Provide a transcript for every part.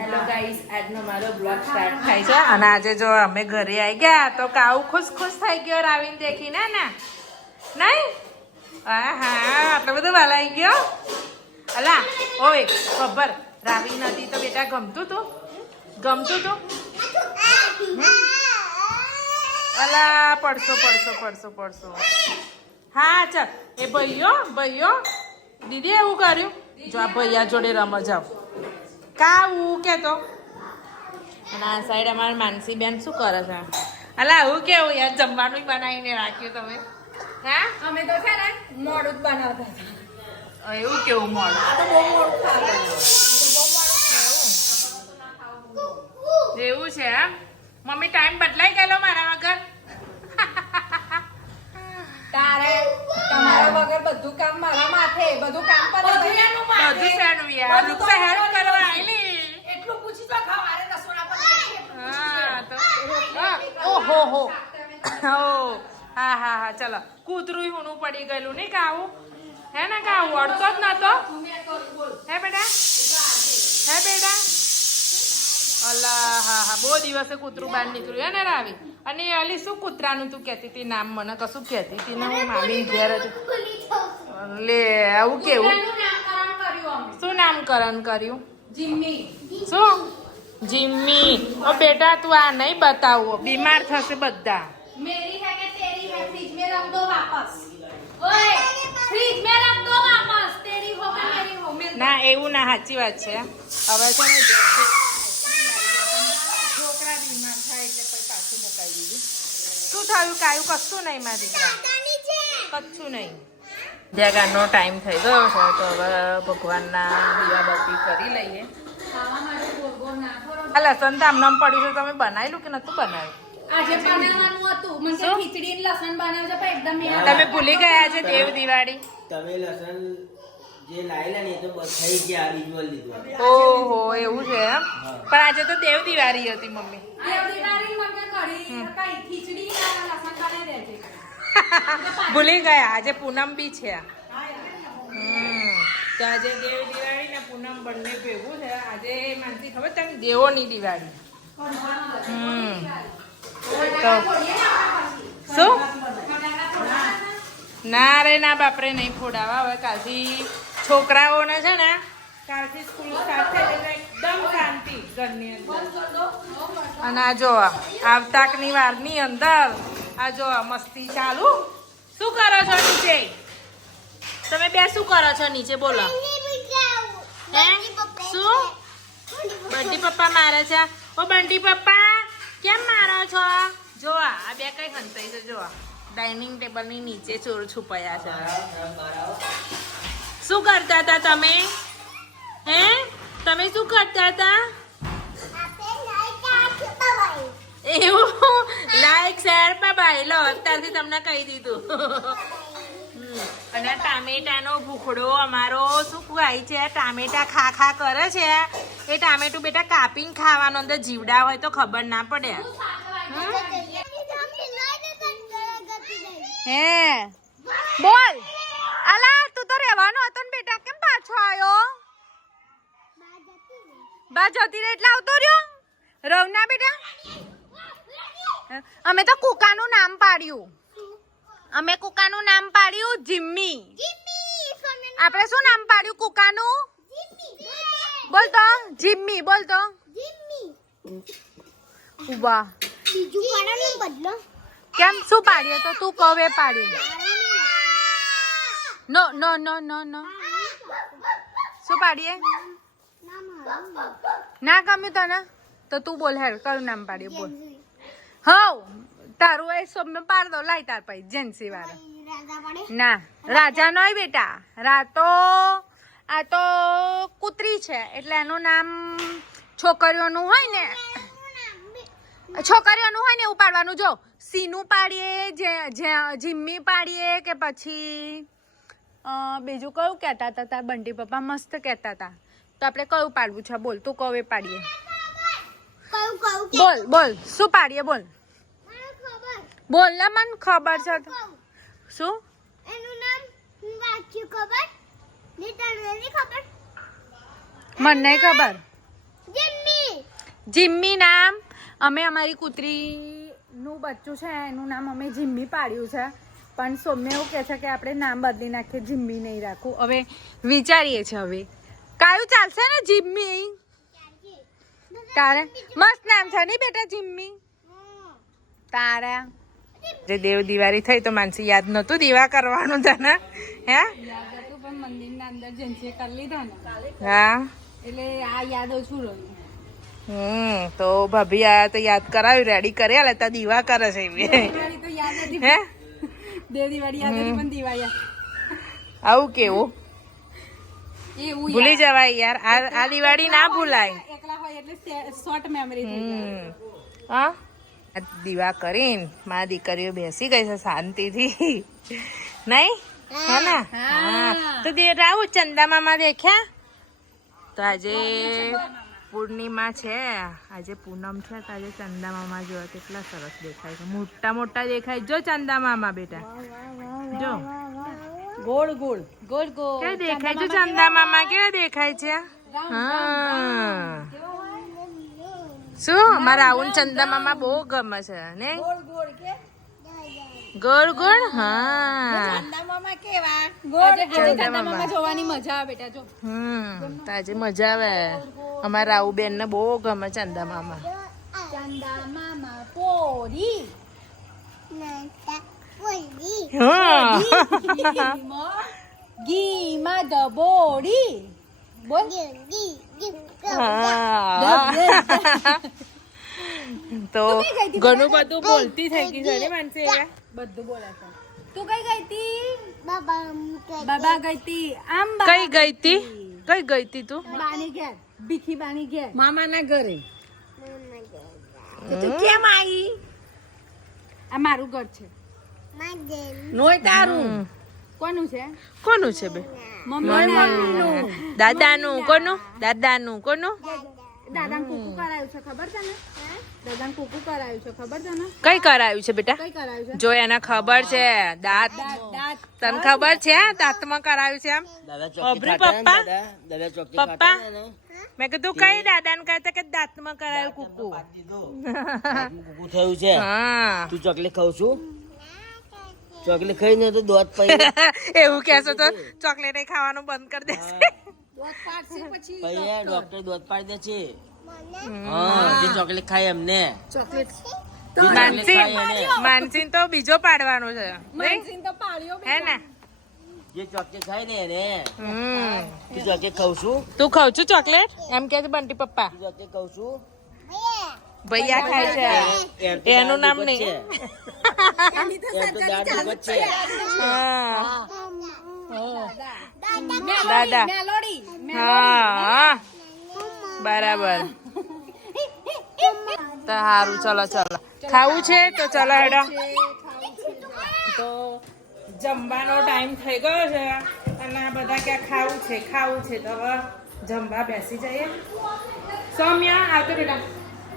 Hello guys, આજનો મારો blog start થાય છે અને આજે જો અમે ઘરે આવી ગયા તો કાઉ ખુશ થઈ ગયો રાવીને દેખીને ને નહીં. હા આટલો બધો વાલ આવી ગયો. અલા ઓય ખબર રાવી નથી તો બેટા ગમતું તું અલા પડશો. હા ચાલ એ ભાઈઓ દીદી એવું કર્યું જો આ ભૈયા જોડે રમવા જાવ કાવું કેતો. અને આ સાઈડ અમારા માનસી બેન શું કરે છે? અલા આવું કેવું યાર, જમવાનું બનાવીને રાખ્યું તમે? હા અમે તો છે ને મોડું જ બનાવતા હતા. એવું કેવું મોડું? આ તો બહુ મોડું ખાવાનું. એવું છે એમ? મમ્મી ટાઈમ બદલાઈ ગયેલો મારા વગર. તારે તમારા વગર બધું કામ મારા માથે, બધું કામ પર બધું શાનું યાર, નુકસા હેલ્પ કરવા આવેલી. એટલું પૂછી તો ખાવ આરે રસોડા પર હા તો ઓહો હા ચલો. કૂતરું હુનું પડી ગયેલું નહીં કાવું? હે ને કાવું અડતો જ નતો? હે બેટા અલ્લા હા બહુ દિવસે કૂતરું બહાર નીકળ્યું હે ને રાવી. અને અલી શું કૂતરાનું તું કહેતી હતી નામ? મને કશું કહેતી હતી ને હું મામી ઘેર હતી. લે આવું કેવું? શું નામકરણ કર્યું? શું જીમ્મી? ઓ બેટા તું આ નહીં બતાવો, બીમાર થશે બધા. मेरी है कि तेरी है, फ्रिज में रख दो वापस. ओए फ्रिज में रख दो वापस. तेरी हो कि मेरी हो? ના એવું ના, સાચી વાત છે. હવે છે ને છોકરા બીમાર થાય એટલે પછી પાછું મુકાઈ દીધું. શું થયું કાયું? કશું નહીં મારી દીકરા, કશું નહીં. જગાનો ટાઈમ થઈ ગયો છે તો હવે ભગવાનના દીવાબત્તી કરી લઈએ. ખાવા માટે ગોળ ગોળ નાખો. આ લસણ તો આમ પડ્યું છે, તમે બનાવેલું કે નતું બનાવ્યું? આજે બનાવવાનું હતું. મને કે ખીચડી ને લસણ બનાવજો પણ એકદમ તમે ભૂલી ગયા છે દેવ દિવાળી. તમે લસણ જે લાયેલા ને એ તો થઈ ગયા, આ બીજું લીધું. ઓહો એવું છે એમ? પણ આજે તો દેવ દિવાળી હતી મમ્મી. દેવદીવારી મને કઢી કઈ ખીચડી ને લસણ બનાવી દેજે. ભૂલી ગયા, આજે પૂનમ બી છે. તો આજે દેવ દિવાળી ને પૂનમ બંને ભેગું છે. આજે માનસી ખબર તમે દેવોની દિવાળી. તો શું? ના રે ના બાપરે નહીં ફોડાવા. હવે કાલથી છોકરાઓને છે ને કાલથી સ્કૂલ સ્ટાર્ટ થાય એટલે એકદમ શાંતિ ઘરની અંદર. અને આ જો આવતાકની વારની અંદર આ જો મસ્તી ચાલુ. શું કરો છો નીચે? તમે બે શું કરો છો નીચે? બોલો. હે શું? બંટી પપ્પા મારે છે. ઓ બંટી પપ્પા કેમ મારો છો? જો આ બે કઈ હંતાઈ છે. જો ડાઇનિંગ ટેબલ ની નીચે ચોર છુપાયા છે. શું કરતા હતા તમે? હે તમે શું કરતા હતા? એવું લાઈક શેર પર ભાઈ લો અત્યારથી તમને કહી દીધું. અને ટામેટાનો ભૂખડો અમારો શું ખાય છે? ટામેટા ખા કરે છે. એ ટામેટું બેટા કાપીને ખાવાનો, અંદર જીવડા હોય તો ખબર ના પડે. હે બોલ. અલા તું તો રહેવાનો હતો ને બેટા, કેમ પાછો આવ્યો? બા જતી રહે એટલે આવતો રહ્યો? રવના બેટા અમે તો કુકાનું નામ પાડ્યું. જીમ્મી. આપણે શું નામ પાડ્યું કુકાનું? બોલ તો જીમ્મી. બોલ તો ઉભા. કેમ શું પાડ્યું? તો તું કવે પાડ્યું? નો શું પાડીએ? ના ગમ્યું તને તો તું બોલ. હેર કયું નામ પાડ્યું? બોલ. હવ તારું એ સબને પાડ દો. લાઈ તાર પછી જેન્સી વાળા. ના રાજા નોય બેટા. આ તો કૂતરી છે એટલે એનું નામ છોકરીઓનું હોય ને એવું પાડવાનું. જો સીનું પાડીએ, જીમ્મી પાડીએ કે પછી બીજું કયું કહેતા હતા તાર બંટી પપ્પા? મસ્ત કહેતા હતા. તો આપણે કયું પાડવું છે? બોલ તું કવે પાડીએ. બોલ શું પાડીએ? બોલ ને મને ખબર છે. શું એનું નામ વાક્ય ખબર? ને તને ખબર? મને નહીં ખબર. જીમ્મી જીમ્મી નામ અમે અમારી કૂતરીનું બચ્ચું છે એનું નામ અમે જીમ્મી પાડ્યું છે, પણ સૌમ્ય એવું કહે છે કે આપણે નામ બદલી નાખીએ, જીમ્મી નહીં રાખવું. હવે વિચારીએ છીએ હવે કયું ચાલશે ને જીમ્મી. તારે મસ્ત નામ છે નહીં બેટા જીમ્મી તારા. જે દેવ દિવાળી થઈ તો માનસી યાદ નતું દીવા કરવાનું તને હે પણ મંદિરના અંદર જેન્સીએ કરી લીધો ને હા એટલે આ યાદ ઓછું રહ્યું. તો ભાભી આયા તો યાદ કરાવ્યું રેડી કરી આલે તા દીવા કરે છે એવી. દિવાળી તો યાદ હતી, હે દેવ દિવાળી યાદ હતી પણ દિવાળી આવું કેવું એવું ભૂલી જવાય યાર. આ દિવાળી ના ભૂલાય. એકલા હોય એટલે શોર્ટ મેમરી થઈ જાય. હા આ દીવા કરીને મારી દીકરીઓ બેસી ગઈ છે શાંતિથી નહીં હે ને. હા તો રાહુ ચંદા મામા દેખ્યા તો આજે પૂર્ણિમા છે, આજે પૂનમ છે તો આજે ચંદા મામા જો કેટલા સરસ દેખાય છે, મોટા મોટા દેખાય. જો ચંદા મામા બેટા જો ગોળ ગોળ ગોળ ગોળ કેવા દેખાય છે ચંદા મામા, કેવા દેખાય છે. હા શું મારા આવું ચંદા મામા બહુ ગમે છે ને ગોળ ગોળ કે ગોળ ગોળ. હા ચંદા મામા કેવા ગોળ. આજે ચંદા મામા જોવાની મજા આવે બેટા જો. તો આજે મજા આવે. અમારા આવું બેન ને બહુ ગમે ચંદા મામા. ચંદા મામા પોરી હા ઘીમાં દબોડી બોલ. તો ઘણું બધું બોલતી થઈ ગઈ છે ને માનસી. બધું બોલાશે. તું કઈ ગઈ તી? બાબા ગઈ તી આંબા. કઈ ગઈ તી? કઈ ગઈ તી તું? બાની ઘેર ભીખી બાની ઘેર મામાના ઘરે. તું કેમ આવી? આ મારું ઘર છે. નોય તારું. કોનું છે? કોનું છે બે? મમ્મીનું. દાદાનું. કોનું? દાદાનું. કોનું? દાદાને કુકુ કરાયું છે ખબર છે ને? દાદાને કુકુ કરાયું છે ખબર છે ને? કઈ કરાયું છે બેટા? કઈ કરાયું છે? જો એને ખબર છે દાંત. દાંત. તને ખબર છે દાંતમાં કરાયું છે એમ? દાદા અભરી ચોકથી ખાતા પપ્પા? ને દાદા ચોકથી પપ્પા? ખાતા ને મેં કીધું કઈ દાદાને કહેતા કે દાંતમાં કરાયું કુકુ. દાંતમાં કુકુ થયું છે. હા તું ચોકલેટ ખાવ છું? ચોકલેટ ખાઈને તો દોત પડી એવું કહેશો તો ચોકલેટ ખાવાનું બંધ કરી દેશે. પછી ડોક્ટર દોત પાડી દે છે. હા જે ચોકલેટ ખાય એમને ચોકલેટ જે ચોકલેટ ખાય એને. માનસી તો બીજો પાડવાનો છે નહીં? માનસીને તો પાડ્યો હે ને જે ચોકલેટ ખાય ને એને. હમ. તું ચોકલેટ ખાવ છું? તું ખાવ છું ચોકલેટ એમ કે બંટી પપ્પા? તું ચોકલેટ ખાવ છું? ભૈયા ખાય છે એમ તો એનું નામ દાળ નહીં. દુખત છે. એમ તો દાળ દુખત છે. હા દાદા મેલોડી હા બરાબર. તો સારું ચલો ચલો ખાવું છે તો ચલો હેડો. તો જમવાનો ટાઈમ થઈ ગયો છે અને આ બધા ક્યાં ખાવું છે તો હવે જમવા બેસી જઈએ. સૌમ્ય આવતો બેટા.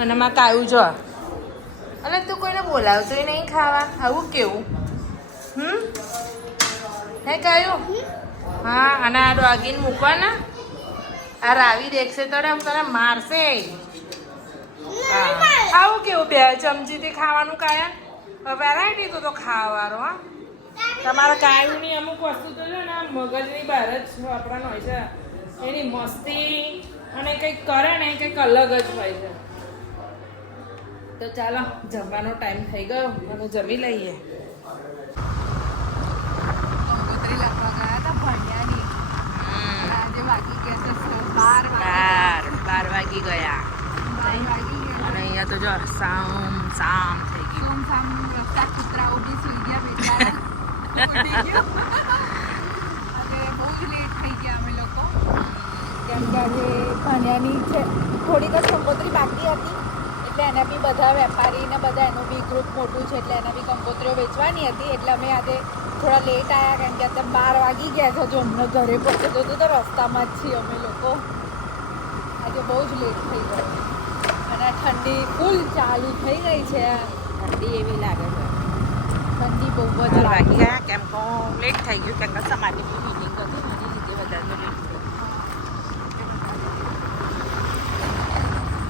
અને માં કાયું જો અને તું કોઈને બોલાવતો નહીં ખાવા, આવું કેવું? હે કાયું? હા અને આ ડોગીને મૂકો ને આ રાવી દેખશે તો આમ તને મારશે. હા. આવું કેવું બે ચમચીથી ખાવાનું કાયા વેરાયટી તો ખાવાનો. હા તમારા કાયુની અમુક વસ્તુ તો છે ને મગજની બહાર જ આપણા હોય છે, એની મસ્તી અને કંઈક કરે ને કંઈક અલગ જ હોય છે. તો ચાલો જમવાનો ટાઈમ થઈ ગયો અને જમી લઈએ. કંકોત્રી લખવા ગયા હતા ભણ્યાની. આજે વાગી ગયા છે 12 વાગી ગયા 12 વાગી ગયા. અને અહીંયા તો જો સામ થઈ ગયું. સોમ સામ રસ્તા કૂતરાઓ બી સુઈ ગયા બેચારા. ઉડી ગયો. અને બહુ જ લેટ થઈ ગયા અમે લોકો કેમ કે આજે ભણ્યાની છે થોડીક જ કંકોત્રી બાકી હતી એટલે એના બી બધા વેપારી ને બધા એનું બી ગ્રુપ મોટું છે એટલે એના બી કંકોત્રીઓ વેચવાની હતી એટલે અમે આજે થોડા લેટ આવ્યા કેમ કે અત્યારે 12 વાગી ગયા છે. જો અમને ઘરે પહોંચતો તો રસ્તામાં જ છીએ અમે લોકો. આજે બહુ જ લેટ થઈ ગયો અને ઠંડી ફૂલ ચાલુ થઈ ગઈ છે. ઠંડી એવી લાગે છે, ઠંડી બહુ જ લાગે. વાગ્યા કેમ કે લેટ થઈ ગયું કેમ કે સમાજની મિટિંગ હતી